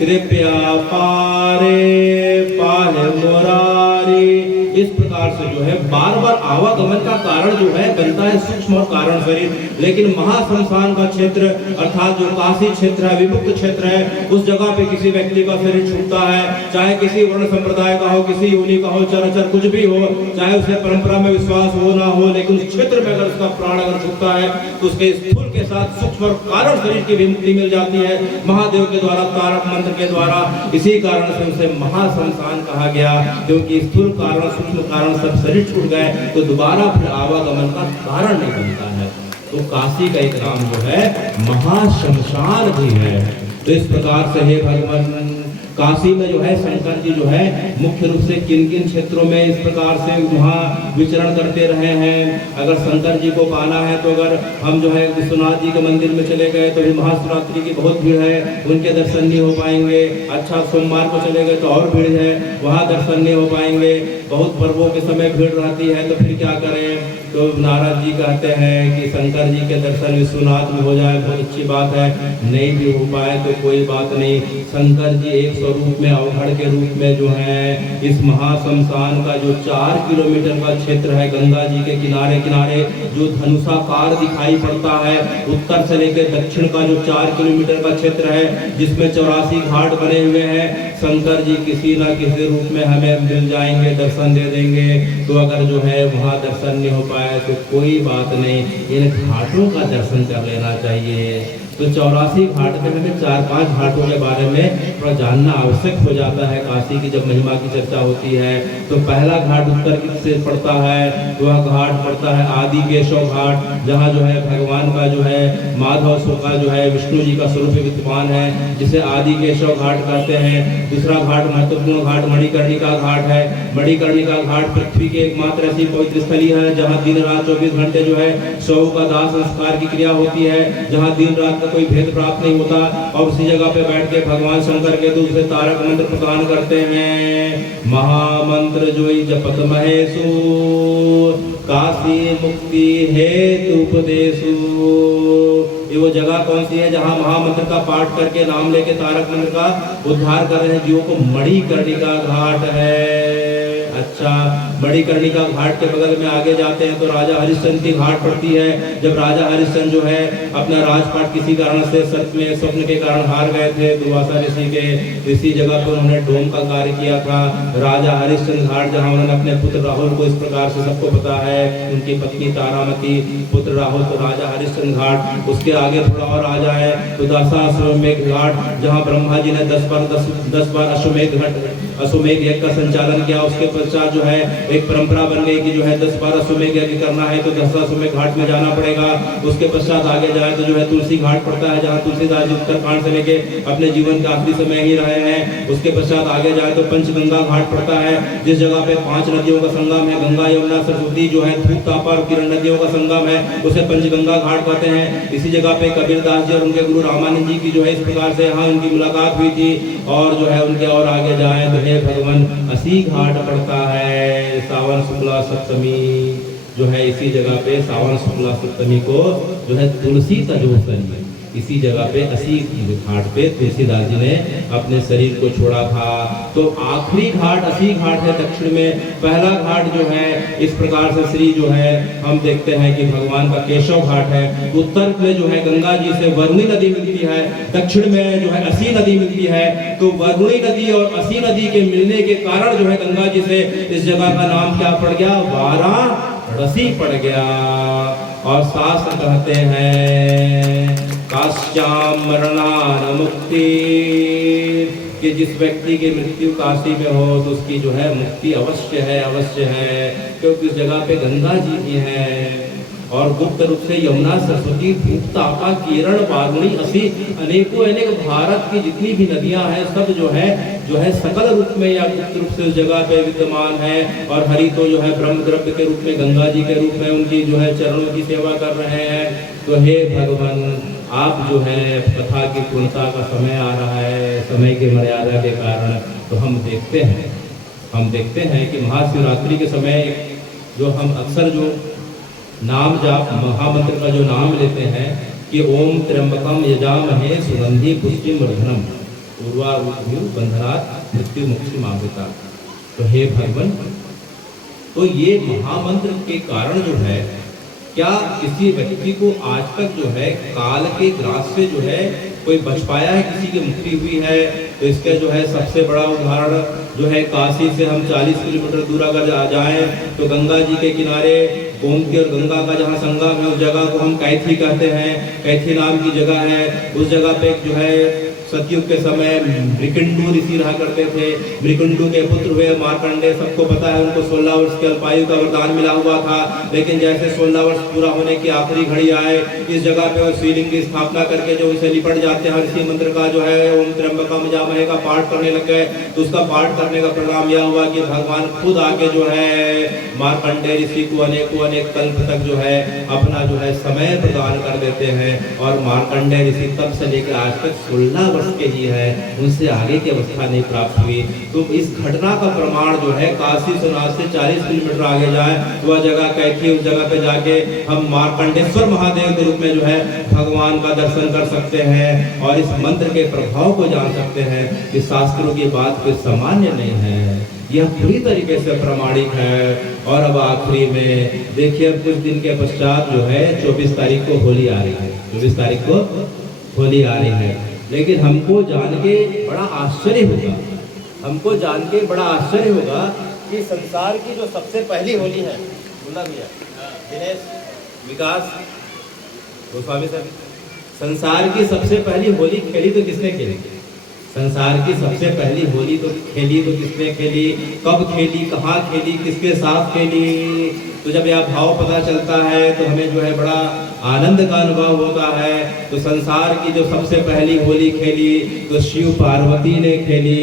कृपया पारे पाहे मुरारी। इस प्रकार से जो है बार बार आवागमन का कारण जो है बनता है सूक्ष्म और कारण शरीर, लेकिन महाशमशान का क्षेत्र अर्थात जो काशी क्षेत्र है विमुक्त क्षेत्र है उस जगह पे किसी व्यक्ति का शरीर छूटता है, चाहे किसी वर्ण संप्रदाय का हो किसी योनि का हो चराचर कुछ भी हो, चाहे उसे परंपरा में विश्वास हो ना हो, लेकिन उस क्षेत्र में अगर उसका प्राण अगर छूटता है तो उसके स्थूल के साथ सूक्ष्म और कारण शरीर की भी मुक्ति मिल जाती है महादेव के द्वारा तारक मंत्र के द्वारा। इसी कारण से उसे महाशमशान कहा गया, क्योंकि स्थूल कारण सूक्ष्म कारण सब शरीर छूट गए तो दोबारा फिर आवागमन का कारण नहीं बनता है। तो काशी का एक नाम जो है महाशमशान भी है। तो इस प्रकार से हे भगवान काशी में जो है शंकर जी जो है मुख्य रूप से किन किन क्षेत्रों में इस प्रकार से वहाँ विचरण करते रहे हैं। अगर शंकर जी को पाना है तो अगर हम जो है विश्वनाथ जी के मंदिर में चले गए तो भी महाशिवरात्रि की बहुत भीड़ है, उनके दर्शन नहीं हो पाएंगे। अच्छा सोमवार को चले गए तो और भीड़ है, वहाँ दर्शन नहीं हो पाएंगे। बहुत पर्वों के समय भीड़ रहती है तो फिर क्या करें? तो नारद जी कहते हैं कि शंकर जी के दर्शन विश्वनाथ में हो जाए बहुत अच्छी बात है, नहीं भी हो पाए तो कोई बात नहीं। शंकर जी एक स्वरूप में अवघड़ के रूप में जो है इस महाशमशान का जो 4 किलोमीटर का क्षेत्र है गंगा जी के किनारे किनारे जो धनुषाकार दिखाई पड़ता है, उत्तर से लेकर दक्षिण का जो 4 किलोमीटर का क्षेत्र है जिसमें 84 घाट बने हुए हैं, शंकर जी किसी न किसी रूप में हमें मिल जाएंगे, दर्शन दे देंगे। तो अगर जो है वहाँ दर्शन नहीं हो पाए तो कोई बात नहीं, इन घाटों का दर्शन कर लेना चाहिए। तो 84 घाट में हमें 4-5 घाटों के बारे में थोड़ा जानना आवश्यक हो जाता है। काशी की जब महिमा की चर्चा होती है तो पहला घाट उत्तर से पड़ता है, वह घाट पड़ता है आदि केशव घाट, जहाँ जो है भगवान का जो है माधव सो का जो है विष्णु जी का स्वरूप विद्यमान है, जिसे आदि केशव घाट कहते हैं। दूसरा घाट महत्वपूर्ण घाट मणिकर्णिका घाट है। मणिकर्णिका घाट पृथ्वी की एकमात्र ऐसी पवित्र स्थली है जहाँ दिन रात 24 घंटे जो है शव का दाह संस्कार की क्रिया होती है, जहाँ दिन रात कोई भेद प्राप्त नहीं होता। और उसी जगह पे बैठ के भगवान शंकर के दूसरे तारक मंत्र प्रदान करते हैं। महामंत्र जोई जपत महेशु काशी मुक्ति हेतु उपदेशु। ये वो जगह कौन सी है जहाँ महामंत्र का पाठ करके नाम लेके तारक मंत्र का उद्धार कर रहे हैं जीवों को? मणिकर्णिका घाट है। अच्छा, मणिकर्णिका घाट के बगल में आगे जाते हैं तो राजा हरिश्चंद्र की घाट पड़ती है। जब राजा हरिश्चंद्र जो है अपना राजपाट किसी कारण से सत्य में स्वप्न के कारण हार गए थे दुर्वासा ऋषि के, इसी जगह पर उन्होंने डोम का कार्य किया था। राजा हरिश्चंद्र घाट जहाँ उन्होंने अपने पुत्र राहुल को इस प्रकार से सबको पता है, उनकी पत्नी तारामती पुत्र राहुल, तो राजा हरिश्चंद्र घाट। उसके आगे थोड़ा और आ जाए तो दशाश्वमेध घाट, जहाँ ब्रह्मा जी ने 10 बार अश्वमेध यज्ञ का संचालन किया। उसके पश्चात जो है एक परंपरा बन गई कि जो है 10 बार अश्वमेध यज्ञ करना है तो दशाश्वमेध घाट में जाना पड़ेगा। उसके पश्चात आगे जाए तो जो है तुलसी घाट पड़ता है, जहाँ तुलसीदास जी उत्तरकांड से लेके अपने जीवन के आखिरी समय ही रहे हैं। उसके पश्चात आगे जाए तो पंचगंगा घाट पड़ता है, जिस जगह पे 5 नदियों का संगम है, गंगा यमुना सरस्वती जो है धूप तापा और किरण नदियों का संगम है, उसे पंचगंगा घाट कहते हैं। इसी जगह पे कबीरदास जी और उनके गुरु रामानंद जी की जो है इस प्रकार से यहाँ उनकी मुलाकात हुई थी। और जो है उनके और आगे जाए तो हे भगवान असी घाट पड़ता है। सावन शुक्ला सप्तमी जो है इसी जगह पे सावन शुक्ला सप्तमी को जो है तुलसी तजोतनी इसी जगह पे असी घाट पे तुलसीदास जी ने अपने शरीर को छोड़ा था। तो आखिरी घाट असी घाट है दक्षिण में। पहला घाट जो है इस प्रकार से श्री जो है हम देखते हैं कि भगवान का केशव घाट है। उत्तर में जो है गंगा जी से वरुणी नदी मिलती है, दक्षिण में जो है असी नदी मिलती है। तो वरुणी नदी और असी नदी के मिलने के कारण जो है गंगा जी से इस जगह का नाम क्या पड़ गया, वाराणसी पड़ गया। और शास्त्र कहते हैं काश्याम मरणान मुक्ति, कि जिस व्यक्ति की मृत्यु काशी में हो तो उसकी जो है मुक्ति अवश्य है, अवश्य है, क्योंकि उस जगह पे गंगा जी भी है। और गुप्त रूप से यमुना, सरस्वती, भूपतापा, किरण, वारुणी, असी, अनेकों अनेक भारत की जितनी भी नदियां हैं सब जो है सकल रूप में या गुप्त रूप से उस जगह पे विद्यमान है। और हरि तो जो है ब्रह्म द्रव्य के रूप में गंगा जी के रूप में उनकी जो है चरणों की सेवा कर रहे हैं। तो हे भगवान, आप जो है कथा की पूर्णता का समय आ रहा है, समय की मर्यादा के कारण तो हम देखते हैं कि महाशिवरात्रि के समय जो हम अक्सर जो नाम जाप महामंत्र का जो नाम लेते हैं कि ओम त्र्यंबकम यजामहे सुगंधि पुष्टिम वर्धनम उर्वारुकमिव बंधनात् मृत्यु मुक्ति मामृता। तो हे भगवान, तो ये महामंत्र के कारण जो है क्या किसी व्यक्ति को आज तक जो है काल के ग्रास से जो है कोई बच पाया है, किसी की मुक्ति हुई है? तो इसका जो है सबसे बड़ा उदाहरण जो है काशी से हम 40 किलोमीटर दूर अगर जाएं तो गंगा जी के किनारे गोमती और गंगा का जहाँ संगम है उस जगह को हम कैथी कहते हैं। कैथी नाम की जगह है। उस जगह पे जो है सतयुग के समय मृकंडू ऋषि रहा करते थे। मृकंडू के पुत्र हुए मार्कंडे, सबको पता है उनको 16 वर्ष के अल्पायु का वरदान मिला हुआ था। लेकिन जैसे 16 वर्ष पूरा होने की आखिरी घड़ी आए, इस जगह पे शिवलिंग की स्थापना करके जो उसे निपट जाते हैं, ऋषि मंत्र का जो है ओम त्र्यंबकम यजामहे का पाठ करने लग गए। तो उसका पाठ करने का परिणाम यह हुआ कि भगवान खुद आके जो है मार्कंडे ऋषि को अनेकों अनेक कल्प तक जो है अपना जो है समय प्रदान कर देते हैं। और मार्कंडे ऋषि तब से लेकर आज तक 16 वर्ष के ही है, उनसे आगे की अवस्था नहीं प्राप्त हुई। तो इस घटना का प्रमाण जो है काशी सोनाथ से 40 किलोमीटर आगे जाए तो वह जगह कैथी, उस जगह पे जाके हम मार्कंडेश्वर महादेव के रूप में जो है भगवान का दर्शन कर सकते हैं और इस मंत्र के प्रभाव को जान सकते हैं कि शास्त्रों की बात कोई सामान्य नहीं है, यह पूरी तरीके से प्रमाणिक है। और अब आखिरी में देखिए, कुछ दिन के पश्चात जो है 24 तारीख को होली आ रही है। 24 तारीख को होली आ रही है। लेकिन हमको जान के बड़ा आश्चर्य होगा कि संसार की जो सबसे पहली होली है, बोला भैया दिनेश विकास गोस्वामी सर, संसार की सबसे पहली होली खेली तो किसने खेली? संसार की सबसे पहली होली तो खेली तो किसने खेली, कब खेली, कहाँ खेली, किसके साथ खेली? तो जब यह भाव पता चलता है तो हमें जो है बड़ा आनंद का अनुभव होता है। तो संसार की जो सबसे पहली होली खेली तो शिव पार्वती ने खेली।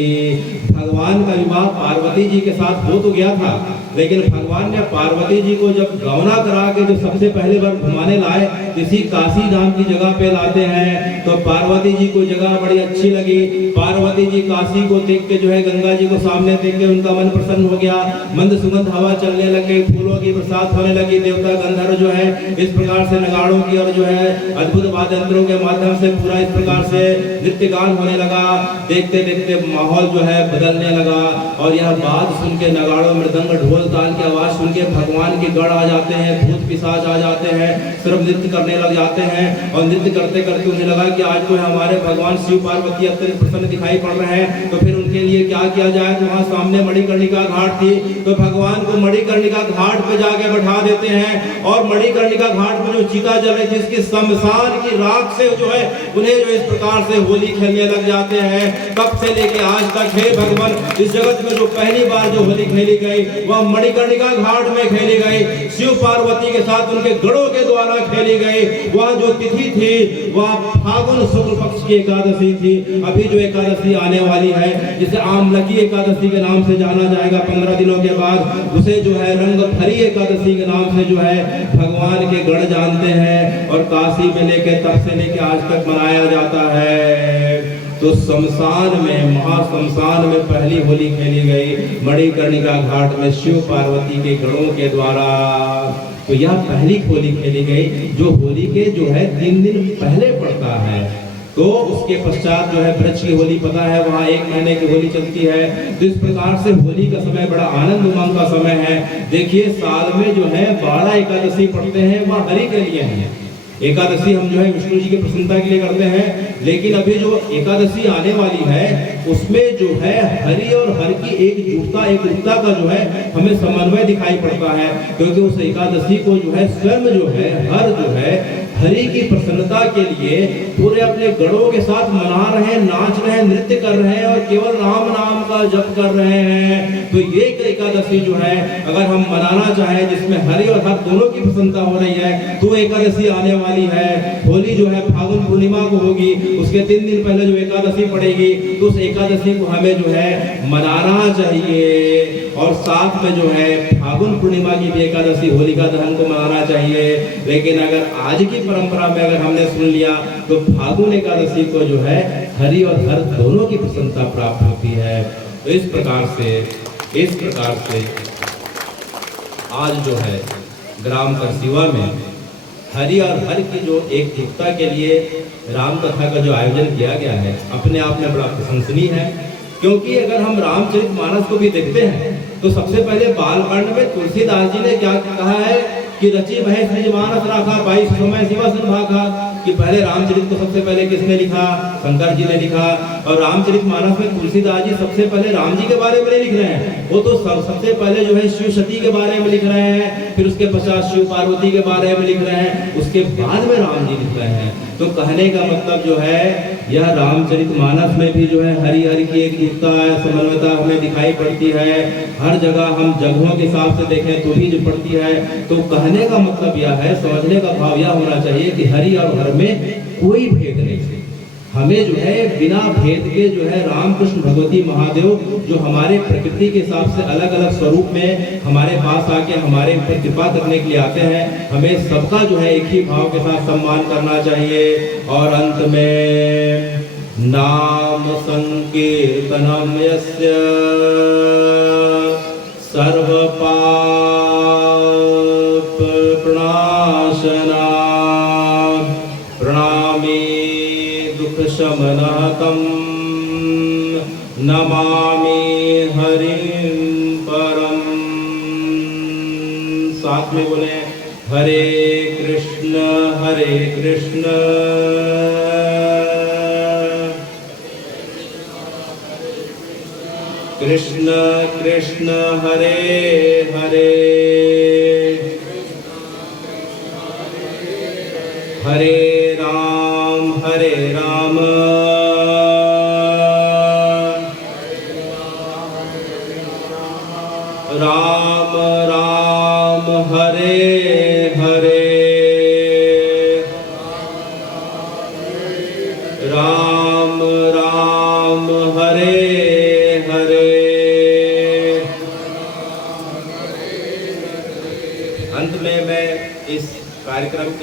भगवान का विवाह पार्वती जी के साथ हो तो गया था, लेकिन भगवान ने पार्वती जी को जब गौना करा के जो सबसे पहले बार घुमाने लाए, किसी काशी नाम की जगह पे लाते हैं, तो पार्वती जी को जगह बड़ी अच्छी लगी। पार्वती जी काशी को देख के जो है गंगा जी को सामने देख के उनका मन प्रसन्न हो गया। मंद सुगंध हवा चलने लगे, फूलों की बरसात होने लगी। देवता गंधर्व जो है इस प्रकार से नगाड़ों की और जो है अद्भुत वाद्य यंत्रों के माध्यम से पूरा इस प्रकार से नृत्य गान होने लगा। देखते देखते माहौल जो है बदलने लगा और यह बात सुन के नगाड़ों, मृदंग, ढोल ताल की आवाज सुन के भगवान के गढ़ आ जाते हैं, भूत पिशाच आ जाते हैं, सिर्फ नृत्य करने लग जाते हैं। और नृत्य करते करते उन्हें लगा कि आज तो हमारे भगवान शिव पार्वती अत्यंत प्रसन्न दिखाई पड़ रहे हैं, तो फिर उनके लिए क्या किया जाए। तो वहाँ सामने मणिकर्णिका घाट थी, तो भगवान को मणिकर्णिका घाट पे जाके बैठा देते हैं। और मणिकर्णिका घाट में जो चिता जल रही थी, इसकी शमशान की राख से जो है उन्हें जो इस प्रकार से होली खेलने लग जाते हैं। तब से लेके आज तक हे भगवान, इस जगत में जो पहली बार जो होली खेली गई वह मणिकर्णिका घाट में खेली गई। शिव पार्वती के साथ उनके गढ़ों के द्वारा खेली गई। वह जो तिथि थी वह फागुन शुक्ल पक्ष की एकादशी थी। अभी जो एकादशी आने वाली है, जिसे आमलकी एकादशी के नाम से जाना जाएगा, 15 दिनों के बाद उसे जो है रंगभरी एकादशी के नाम से जो है भगवान के गढ़ जानते हैं और काशी में लेके तब से लेके आज तक मनाया जाता है। तो शमशान में, महाशमशान में पहली होली खेली गई मणिकर्णिका घाट में शिव पार्वती के गढ़ों के द्वारा। तो यह पहली होली खेली गई जो होली के जो है 3 दिन पहले पड़ता है। तो उसके पश्चात जो है ब्रज की होली पता है वहाँ 1 महीने की होली चलती है। तो इस प्रकार से होली का समय बड़ा आनंद उमंग का समय है। देखिए साल में जो है 12 एकादशी पढ़ते हैं वह हरि के लिए है। एकादशी हम जो है विष्णु जी की प्रसन्नता के लिए करते हैं, लेकिन अभी जो एकादशी आने वाली है उसमें जो है हरि और हर की एकजुटता का जो है हमें समन्वय दिखाई पड़ता है, क्योंकि उस एकादशी को जो है स्वयं जो है हर जो है हरि की प्रसन्नता के लिए पूरे अपने गणों के साथ मना रहे हैं, नाच रहे हैं, नृत्य कर रहे हैं और केवल राम नाम का जप कर रहे हैं। तो ये एकादशी जो है अगर हम मनाना चाहें जिसमें हरि और हर दोनों की प्रसन्नता हो रही है, तो एकादशी आने वाली है। होली जो है फागुन पूर्णिमा को होगी, उसके 3 दिन पहले जो एकादशी पड़ेगी, तो उस एकादशी को हमें जो है मनाना चाहिए। और साथ में जो है फागुन पूर्णिमा की भी एकादशी होलिका दहन को मनाना चाहिए। लेकिन अगर आज की परंपरा में अगर हमने सुन लिया तो फागुन एकादशी को जो है हरि और हर दोनों की प्रसन्नता प्राप्त होती है। तो इस प्रकार से आज जो है ग्राम करसिवा में हरि और हर की जो एकजुटता के लिए राम कथा का जो आयोजन किया गया है अपने आप में बड़ा प्रशंसनीय है। क्योंकि अगर हम रामचरितमानस को भी देखते हैं तो सबसे पहले बालकांड में तुलसीदास जी ने क्या कहा है कि रचि महेश निजमानस राखा 22 समय शिवा सन भाखा, कि पहले रामचरित को सबसे पहले किसने लिखा? शंकर जी ने लिखा। और रामचरितमानस में तुलसीदास जी सबसे पहले राम जी के बारे में नहीं लिख रहे हैं, वो तो सबसे पहले जो है शिव सती के बारे में लिख रहे हैं, फिर उसके पश्चात शिव पार्वती के बारे में लिख रहे हैं, उसके बाद में राम जी लिख रहे हैं। तो कहने का मतलब जो है यह रामचरितमानस में भी जो है हरि हरि की एकजुटता समन्वयता हमें दिखाई पड़ती है। हर जगह हम जगहों के हिसाब से देखें तो भी जो पड़ती है। तो कहने का मतलब यह है, समझने का भाव यह होना चाहिए कि हरि और हर में कोई भेद नहीं है। हमें जो है बिना भेद के जो है राम कृष्ण भगवती महादेव जो हमारे प्रकृति के हिसाब से अलग अलग स्वरूप में हमारे पास आके हमारे ऊपर कृपा करने के लिए आते हैं, हमें सबका जो है एक ही भाव के साथ सम्मान करना चाहिए। और अंत में नाम संकीर्तनम यस्य सर्व पाप प्रणाशना प्रणामी दुख शमनकम नमामि हरिं परम। साथ में बोले हरे कृष्ण कृष्ण कृष्ण हरे हरे हरे राम राम राम हरे हरे राम राम हरे हरे। अंत में मैं इस कार्यक्रम के